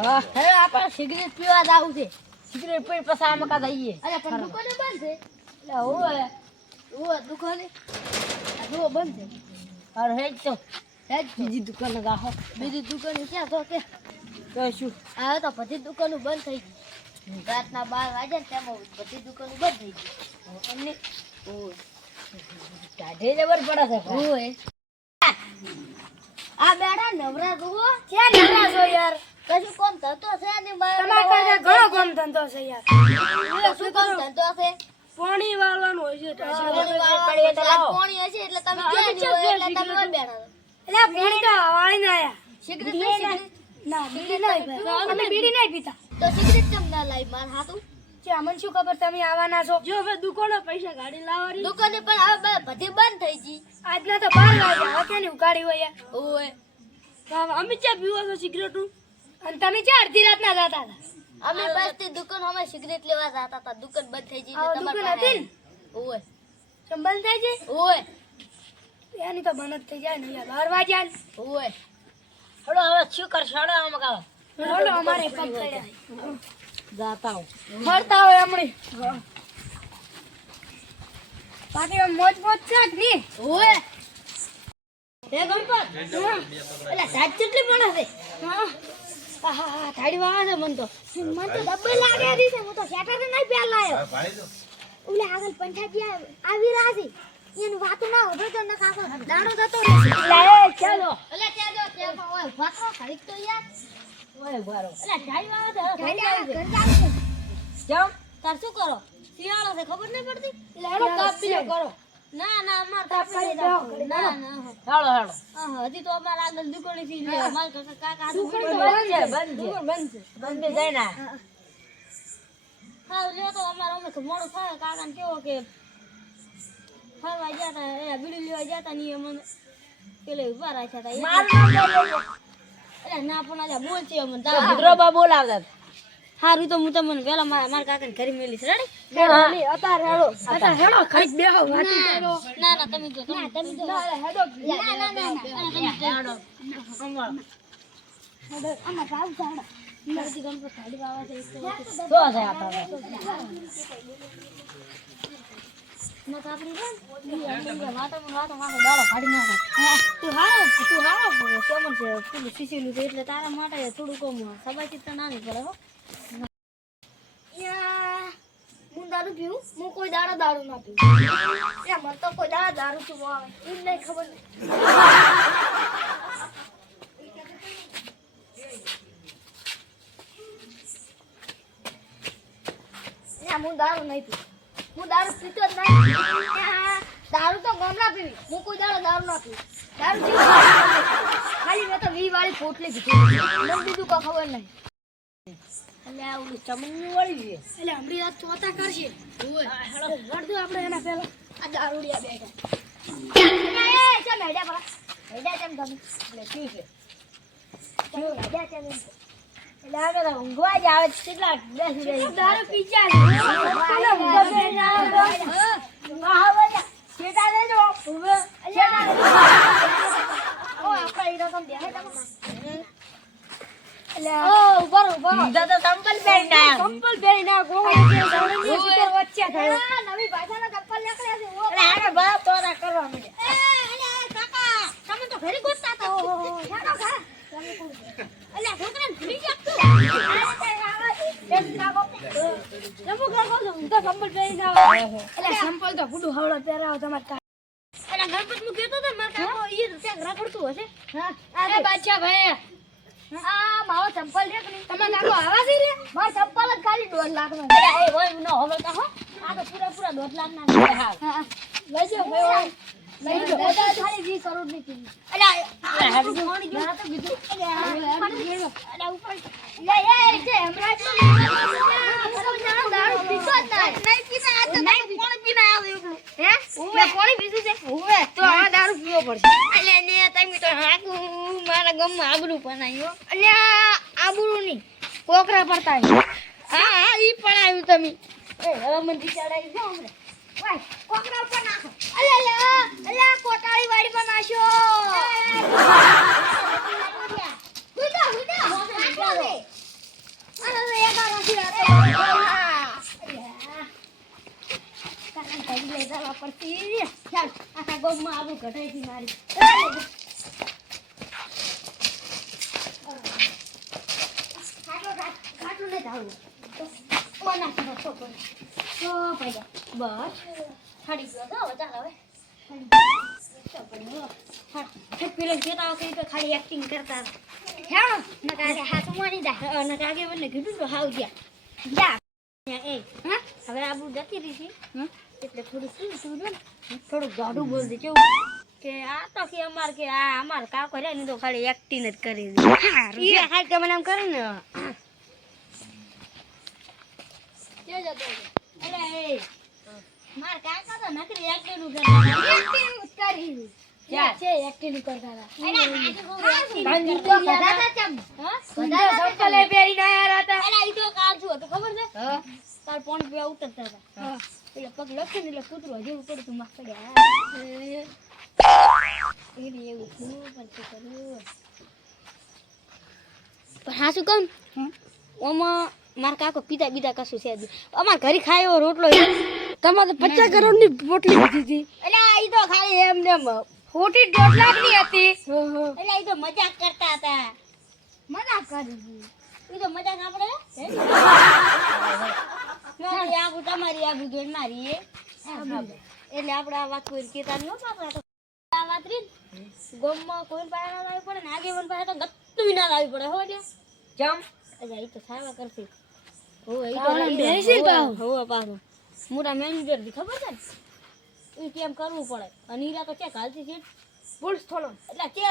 હા હવે આપણે સિગરેટ પીવા જાવું છે. સિગરેટ પીને પછી આમ કા જઈએ. અરે પણ દુકાને બંધ છે. એટલે ઓય દુકાને આ બંધ છે. અરે હેજ તો બીજી દુકાને જાહો. બીજી દુકાને ક્યાં તો કે તો શું આ તો બધી દુકાનો બંધ થઈ ગઈ. રાતના 12 વાગ્યા ને તેમાં બધી દુકાનો બંધ થઈ ગઈ. એમને કાઢે જબર પડે છે. ઓય આ બેડા નવરા જુઓ ક્યાં નવરા છો યાર? કશું કોમ ધંધો છે ને તમારા પાસે ઘણો કામ ધંધો છે યાર. શું કોમ ધંધો છે? પાણી વાળવાનું હોય છે. પાણી હશે એટલે તમે ક્યાં નહીં હોય એટલે તમે બેઠા છો. એટલે પાણી તો વાળી ના આયા. સિગરેટ નહીં ના બીડી નહીં પીતા. અમે બીડી નહીં પીતા. તો સિગરેટ કેમ ના લાવી માર હાથું? કે અમને શું ખબર તમે આવવાના છો? જો હવે દુકાને પૈસા ગાડી લાવવાની. દુકાને પણ હવે બધી બંધ થઈ ગઈ. આજના તો 12 વાગ્યા હવે ક્યાંની ઉગાડી હોય યાર. ઓય અમે ચા પીવો છો સિગરેટું? અને તમે ચા અડધી રાતના જતા હતા. અમે બસ તે દુકાન અમે સિગરેટ લેવા જતા હતા. દુકાન બંધ થઈ ગઈ આ એટલે દુકાન હતી ને? ઓય કેમ બંધ થઈ જાય? ઓય એની તો બંધ જ થઈ જાય ને યાર. 12 વાગ્યા ને. ઓય હડો હવે શું કરશે? હડો આમ કા બોલો અમારે પગ પડ્યા. જાતા હું. મળતા હોય હમણી. બાકી મોજ મોજ છે કે નહીં? ઓય હે ગણપત એટલે સાત કેટલી પણ હશે? હા થાળી વાળા છે મન તો. મને તો ડબ્બે લાગે છે. હું તો શેટર નહીં પહેર લાયો. ઓલે આગળ પંચાયતી આવી રહ્યા છે. એની વાતો ના હોભે તો ન કાકો દાડો જતો રહેશે. લે ચાલો. એટલે ત્યાં જો ઓય વાતો ખરીદ તો યાર. ઓય બારો. એટલે ઢાઈ વાળો છે. કેમ તાર શું કરો? શિયાળો છે ખબર નહીં પડતી? એટલે હેડો કાપી લો કરો. ના ના અમાર કાપી ના ના હાલો હાલો. હજી તો અમાર આગળ દુકાને થી લે માર કાકા બંધ છે બંધ જાય ના. હા લે તો અમાર અમે મોડું થાય કાકાને કેવો કે ફરવા ગયા તા એ બીડી લેવા ગયા તા ની અમને પેલે ઉભા રાખ્યા તા માર ના બોલો. એટલે ના પણ આજા બોલ છે અમને ભદ્રો બા બોલાવતા. હારું તો હું તમને પેલા મારા કાકાને ઘરે મેલીશ રેડી અત્યારે હેડો ખરીદ બેહો વાતી કરો. ના ના તમે જો તમે જો હેડો ના ના ના હેડો. આમાં ભાવ સાડા નરજી ગણપત સાડી વાવા છે તો છે આપણા. ના કાપડી રે વાતો વાતો મારો દાડો કાઢી નાખો. તું હારો કેમન છે પેલું શીશીલું છે એટલે તારા માટે થોડું કમ સબાઈ તો નાની પડે હો. હું દારૂ પીવું? હું કોઈ દારૂ ના પીવું. મને તો કોઈ દારૂ પીવું આવે એમ નહીં ખબર. હું દારૂ નહીં પીવું. હું દારૂ પીતો જ નહીં. દારૂ તો ગામડા પીવી. હું કોઈ દારૂ ના પીવું. દારૂ પીવું ખાલી મેં તો 20 વાળી પોટલી પીધી. મને બીજું કોઈ ખબર નહીં. એટલે આ ઓલું ચમનનું વળી છે. એટલે હમણાં આ ચોતા કરશે. રડજો આપણે એના પહેલા આ દારૂડિયા બેઠા. એ ચમ હેડ્યા પરા. હેડ્યા ચમ તમે. એટલે શું છે? હેડ્યા ચમ. એટલે આગળ ઊંઘવા જ આવે છે. કેટલા બેસી રહી દારૂ પી જાય. વચ્ચે થયો. નવી ભાષાના ચપ્પલ નીકળ્યા છે. તમે તો ઘરે ગોતતા હતા. અલ્યા છોકરાને ભૂલી જાવ તું. સંપલ તો ગુડું હવળો પહેરાવો તમારે. અલ્યા ગણપત નું કહેતો તો માર કાકો ઈ ત્યાં રખડતું હશે. એ બાદશાહ ભાઈ આ મારો ચંપલ છે કે નહીં? તમારે કાકો આવા છે રે? મારો ચંપલ જ ખાલી 1.5 લાખનો છે. અલ્યા એ હોય નો હવે તો હો. આ તો પૂરા 1.5 લાખના છે. હા. લઈજો ભાઈ લઈજો. બધા ખાલી 20 કરોડ ની કિંમત. અલ્યા હેડું મોણી જો. ના તો કીધું. અલ્યા ઉપર લે એ છે હમણાં તો દારૂ પીતો જ નહીં. નહીં પીતા આ તો નહીં કોણ પીના આવે એકલું. હે? ઓવે કોણી પીધું છે? ઓવે તો આ દારૂ પીવો પડશે. અલ્યા ને તમે તો હાકુ મારા ગામમાં આબરૂ બનાવ્યો. અલ્યા આબરૂ ની કોકરા પડતા છે. હા હા ઈ પણ આવ્યું તમે. એ હવે મને ચડાઈ દો હમણે. ઓય કોકરા ઉપર નાખો. અલ્યા કોટાળી વાડી પર નાખ્યો. હુડા હુડા નાખો રે. ઈ ચાલ આખા ગામમાં આબરૂ ઘટાઈ થી મારી ખાટલું નહીં ધારું. કોના કરો તો બસ છાડી ગયો તો હવે ચાલ હવે પેલો કેતા વખતે તો ખાલી એક્ટિંગ કરતા હતા નકા હાથ મારી દા નકા આગે મને કીધું તો હાવ ગયા એ હા હવે આબુ જતી રહી છે એટલે થોડું શું ને થોડું ગાડું બોલ દે કેવું કે આ તો કે અમાર કે આ અમાર કાકો રે ને તો ખાલી એક્ટિંગ જ કરી દે ઈ હાલ કે મને એમ કરે ને કે જતો અરે એ માર કાકા તો નકરી એક્ટિંગ કરે એક્ટિંગ કરી યાર છે એક્ટિંગ કરતા હતા. અરે આજે તો ગાંધી તો બધા હતા ચમ. હા બધા સંપલે પહેરીને આયા હતા. અરે ઈ તો કાલ શું હતું ખબર છે કાલ પોણ પે ઉતરતા હતા એટલે પગ લખે ને એટલે કૂતરું હજુ ઉપર તું માં પડ્યા એવું થયું પણ શું કરું પણ હા શું કહું ઓમાં મારા કાકો પીતા બીતા કશું છે અમાર ઘરે ખાયો રોટલો તમારે 50 કરોડની પોટલી દીધી હતી. એટલે ઈ તો ખાલી એમ ને ખોટી 1.5 લાખની હતી. એટલે ઈ તો મજાક કરતા હતા મજાક કરી. ઈ તો મજાક આપણે મારી આબુ તમારી આબુ જોઈને મારી એટલે આપણે આ વાત કોઈ કેતા નહીં હો બાપા તો આ વાત રી ગોમમાં કોઈ પાસે ના લાવી પડે ને આગેવન પાસે તો ગત્તું ના લાવી પડે હો એટલે જમ એટલે ઈ તો સાવા કરશે હો ઈ કાવડા બેસી પાવ. હો પાછો મોટા મેનેજર થી ખબર છે ને ઈ કેમ કરવું પડે અને ઈરા તો ચેક હાલતી છે પુરુષ થોડો. એટલે કે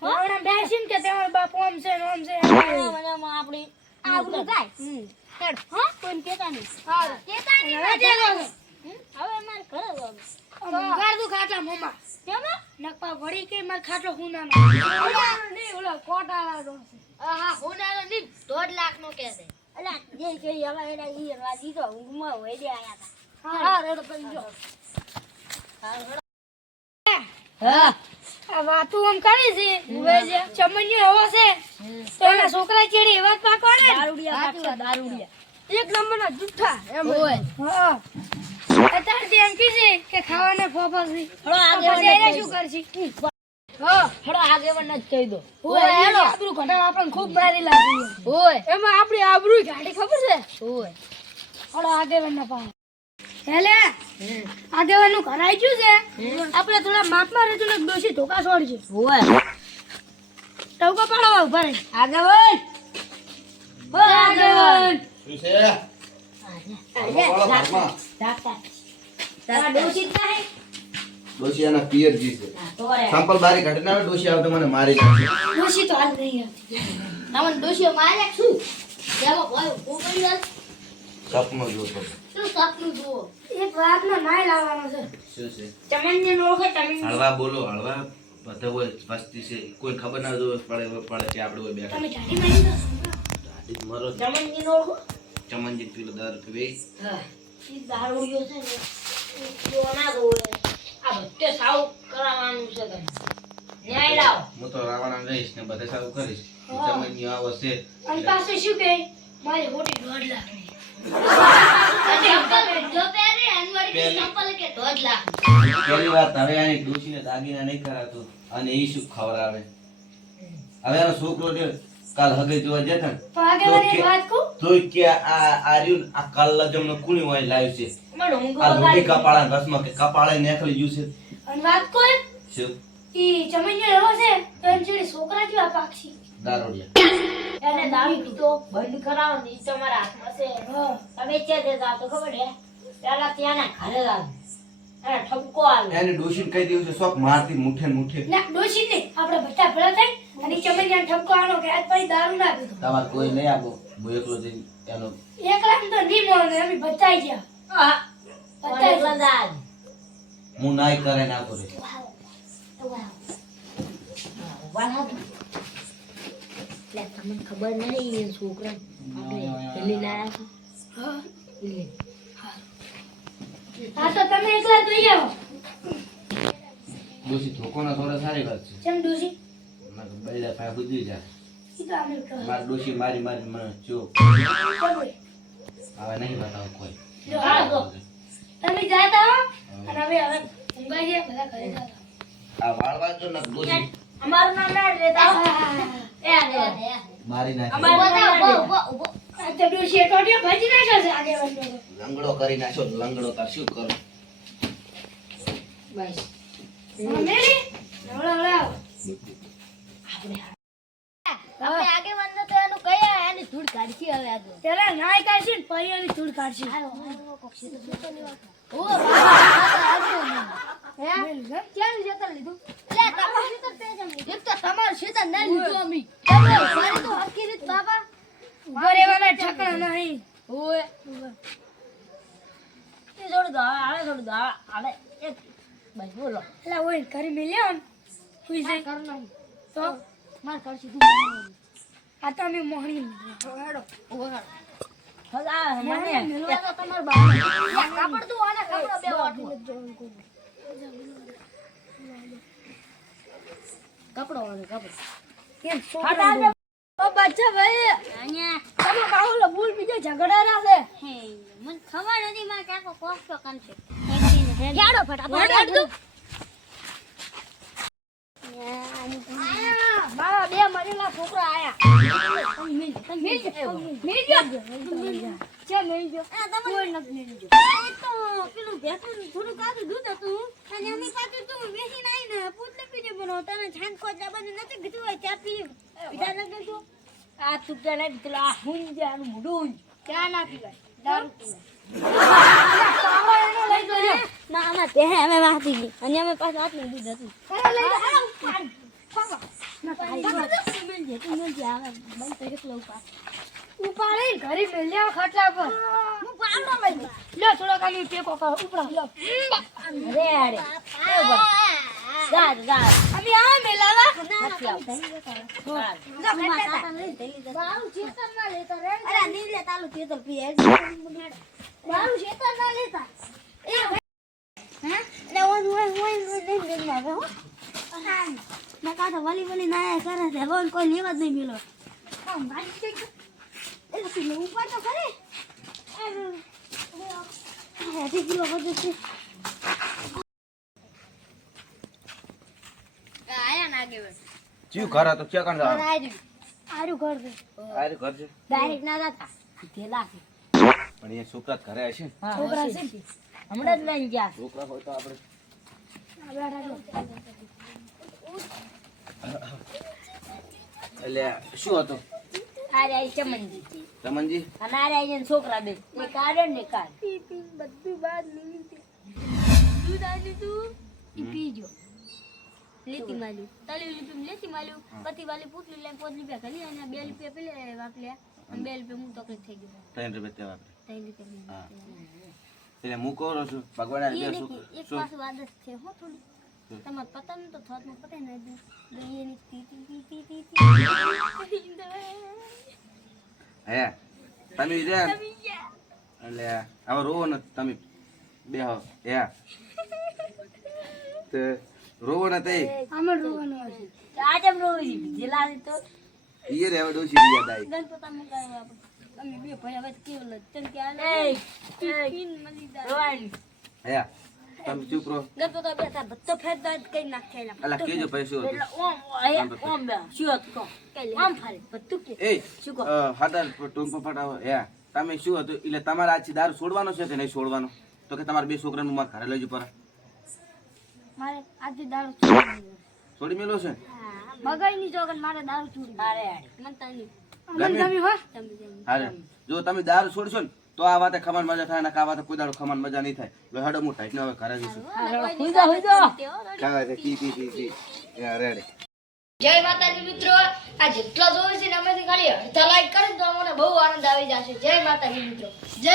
કાવડા બેસીને કે તમારો બાપ ઓમ છે ને ઓમ છે. મજામાં આપણી આબરૂ જાય. હેડ હા કોઈને કેતા નહીં હારું. કેતા નહીં હવે હવે દેવાનો. હવે મારે ઘરે જવાનું ગાડું ખાટલા મોમાં. કેમ નકપા વળી કે માર ખાટલો હુનાનો. નહીં ઓલો કોટાળાનો છે. હા હોનારો ની 1.5 લાખનો કે છે. અલા જે છે હવે એના ઈ રાજી તો ઊંઘમાં હોય દે આયા હતા હા રેડો તમે જો. હા આ વાતો આમ કરી છે હવે જે ચમનિયો હવો છે તો એના છોકરા ચેડી એવા જ પાકવાના ને. દારૂડિયા એક નંબરના જુઠ્ઠા એમ હોય. હા અત્યારે તે એમ કીધે કે ખાવાના ફોફા છે હળો તો આગેવાન પછી એને શું કરશે હા હેડો આગેવાન જ કહી દો હોય એનો આબરૂ ઘટાડવા આપણને ખૂબ મારી લાગી હોય એમાં આપણી આબરૂ ઘાટી ખબર છે હોય હળો આગેવાનના પાસે હેલે આગેવાનનું ઘર આવી ગયું છે આપણે થોડા માપમાં રહેતું ને ડોશી ધોકા છોડજો હોય ટવકો પાડવા ઉભા રહી આગેવાન હોય આગેવાન શું છે? બોલો ઘરમાં. તારા ડોશી જ નહીં ડોશિયાના પિયરજી છે. તો રે સંપલ બારી કાઢી ના આવે, ડોશિયા આવે તો મને મારી નાખે. ડોશી તો હાલ નહીં આવતી તમને ડોશીઓ માર્યા શું જેવો ભાઈ હું કરી દઉં સપનો જોતો. શું સપનું જુઓ એક વાતનો નાય લાવવાનો છે શું છે? ચમનને ઓળખો તમે હળવા બોલો, હળવા. બધા હોય વસ્તી છે, કોઈ ખબર ના હોય પડે કે આપણે હોય બેઠા. તમે ઢાઢી મારી દો દાઢી જ મરો. ચમનને ઓળખો ચમનજી પીલો દારૂ પીવે. હા ઈ દારૂડિયો છે ને જો ના દોડે આ બધે સાવ કરાવવાનું છે તને ન્યાય લાવો હું તો રાવણા રહીશ ને બધા સારું કરીશ. ચમનજી આવો છે અને પાસે શું કહે મારી મોટી 1.5 લાખની જો પહેરે અનવડી સંપલ કે 1.5 લાખ પહેલી વાત હવે આની ડોશીને દાગીના નહીં કરાતું અને એ શું ખવડાવે. હવે એનો છોકરો છે કાલ હગે જોવા જતા ને તો આગેવાની એક વાત કહું તોય કે આ રહ્યું ને, આ કાલા જમનો કુણી હોય લાવ્યું છે. મને ઊંઘ આ મોટી વગાડી કપાળા રસમાં કે કપાળે નીકળી ગયું છે. અને વાત કહું શું? ઈ જમીનનો એવો છે તો એમ જેડી છોકરા જેવા પાક્ષી દારૂડિયા. એને દારૂ પીતો બંધ કરાવો ને ઈ તમારા હાથમાં છે હા તમે ક્યાં જતા તો ખબર હે પેલા ત્યાંના ઘરે લાવ એને ઠપકો આવે એને ડોશીને કહી દેવું છે શોખ મારતી મુઠે ને મુઠે. ના ડોશી ને આપણે બધા ભેળા થઈ અને ઈ ચમનિયાને ઠપકો આનો કે આજ પછી દારૂ ના પીધો તમારે કોઈ નહીં આપો, હું એકલો જઈને એનો એકલા તો નહીં મળે અમે બધાઈ ગયા હા બધાઈ એટલા દાદ હું નાય કરે ના કરે. વાહ લે તમને ખબર નહીં એ છોકરા આપણે પેલી લાયા છે હા ઈ હા તો તમે એકલા જોઈ આવો ડોશી ધોકોના થોડા સારી વાત છે. ચમ ડોશી બૈરા પાસે બુદ્ધિ જાય. ઈ તો અમે કહો મારી ડોશી મારી મારી મને ચો ચમ હવે નહીં બતાવો કોઈ. જો હા, જો. તમે જાતા હો અને હવે ઊંઘાઈ ગયા બધા ઘરે જતા. આ વાળવા જો ને ડોશી અમારું નામ ના લેતા એ આ દે મારી નાખી અમારું નામ ના ઉભો, લેતા. ઉભો, ઉભો. આ તો ડોશીએ ટોટિયો ભાજી નાખ્યો છે આગેવાનનો તો. લંગડો કરી નાખ્યો લંગડો તાર શું કરું બસ મેરી હવળા હવળા આપણે આગેવાન નતો એનું કયા એની ધૂળ કાઢી હવે આ તો પેલા નાય કાઢી ને પછી એની ધૂળ કાઢી ઓ હે ક્યાંનું જતર લીધું લે તમારું શેતર તે જમ એક તો તમારું શેતર ના લીધું અમી મારી તો હરકી રીત બાબા ઉભો રહેવાના ઠકણા નહીં ઓય એ થોડું દા આલે થોડું દા આલે એક ભાઈ બોલો એટલે ઓય ઘરે મિલ્યો ને સુઈ જાય કર નહીં તો માર કરશી તું આ તો અમે મોહણી હેડો ઓય હલા મને મિલવા તો તમાર બાપ કાપડ તું આને કાપડ બે વાટલું કપડો વાળો કપડો કેમ હટાવ દે. ઓ બચ્ચા ભાઈ અહીંયા તમે બાहुલો ભૂલ બીજો ઝઘડા રાખે હે મને ખબર નથી માં કાકો કોફતો કામ છે યાડો ફટાફટ હેડ તું મારા બે મરેલા છોકરા આયા મિલ ગયો આ તમને તો પેલું ભેંસું થોડું કાઢું દૂધ હતું અને અમે પાછું તું બેસી નાઈ ને પૂતલે પીજે બનો તને છાન ખોજ લાવવાનું નથી કીધું હોય ચા પી પીધા ન ગયું આ તું કે નહીં પેલા આ હુંજ આનું મોઢું ચા ના પીવાય દારૂ પીવાય ના આમાં પહે અમે વાતી ગઈ અને અમે પાછું આટલું દૂધ હતું ઉપાડે ઘરે મેલ્યા ખાટલા પર હું પાડો લઈ લ્યો થોડો કાલી ટેકો કરો ઉપડા લ્યો રે રે જા જા અમે આ મેલાવા નથી આવતા દારૂ ચેતન ના લેતા રે અરે નીલે તાલુ તેતલ પીએ દારૂ ચેતન ના લેતા ને ઓય નહીં માં હો ના કાતો વલી ના કરે છે હવે કોઈ લેવા જ નહીં મિલો કામ ગાડી છે એટલે તું ઉપર તો કરે અરે કિલો બધું છે આયા ના આગેવાન ચિયું ઘર હતો ક્યાં કાન જવાનું આરું ઘર છે આરે ઘર છે ડાયરેક્ટ ના જાતા થેલા પણ એ છોકરા જ ઘરે હશે ને છોકરા છે હમણાં જ લઈને ગયા છોકરા હોય તો આપણે એટલે શું હતું આરે આઈ ચમનજી રમણજી અને આરે આઈ છોકરા બે એક આરે ને એક આરે બધું બાદ લીધી દૂધ આલી તું ઈ પીજો લેતી માલ્યું તળી લીધું લેતી માલ્યું પતિ વાલી પૂટલી લઈને 5 રૂપિયા ખાલી અને 2 રૂપિયા પેલે વાપલ્યા અને 2 રૂપિયા હું તકલીફ થઈ ગયો 3 રૂપિયા તેવા 3 રૂપિયા હા એટલે હું કહું છું ભગવાન આ બે એક શું પાછું આદત છે હો થોડી તમાર પતંગ તો થોતમાં પતે ને એની તી તી તી તી તી હે તમે રે એટલે હવે રોવો ને તમે બે હો હે તે રોવો ને તે આમાં રોવાનું હશે આજે રોવી જેલા તો ઈ રે હવે ડોસી યાદ આવી ગણપતા મુકાય આપણે અમે બે ભાઈ હવે કેવું લત તન કે આલે એ પીન મળી જાય રોવાની હે તમે ચૂપ રહો ગણપતા બેઠા બધો ફેરદાર કઈ નાખેલા અલા કેજો પૈસો એટલે ઓમ આયા ઓમ બે શું હતું કહો આમ ફારે બધું કે એ શું કહો હાડા ટૂંકો ફટાવો હે તમે શું હતું એટલે તમારે આજથી દારૂ છોડવાનો છે કે નહીં છોડવાનો તો કે તમારા બે છોકરાનું માર ઘરે લઈ જવું પડે મારે આજે દારૂ છોડી મેલો છે બગાઈ ની જોગન મારે દારૂ છોડી આરે આરે મનતા નહીં અમન તમે હો હારે જો તમે દારૂ છોડશો ને તો આ વાતે ખમણ મજા થાય ને આ વાતે કોઈ દાડો ખમણ મજા નહીં થાય લો હેડો હું ટાઈટ ને હવે ઘરે જઈશું હુઈજો કાકા છે કી રેડી જય માતાજી મિત્રો આ જેટલા જોવે છે ને અમે ખાલી અડધા લાઈક કરે તો અમને બહુ આનંદ આવી જશે જય માતાજી મિત્રો જય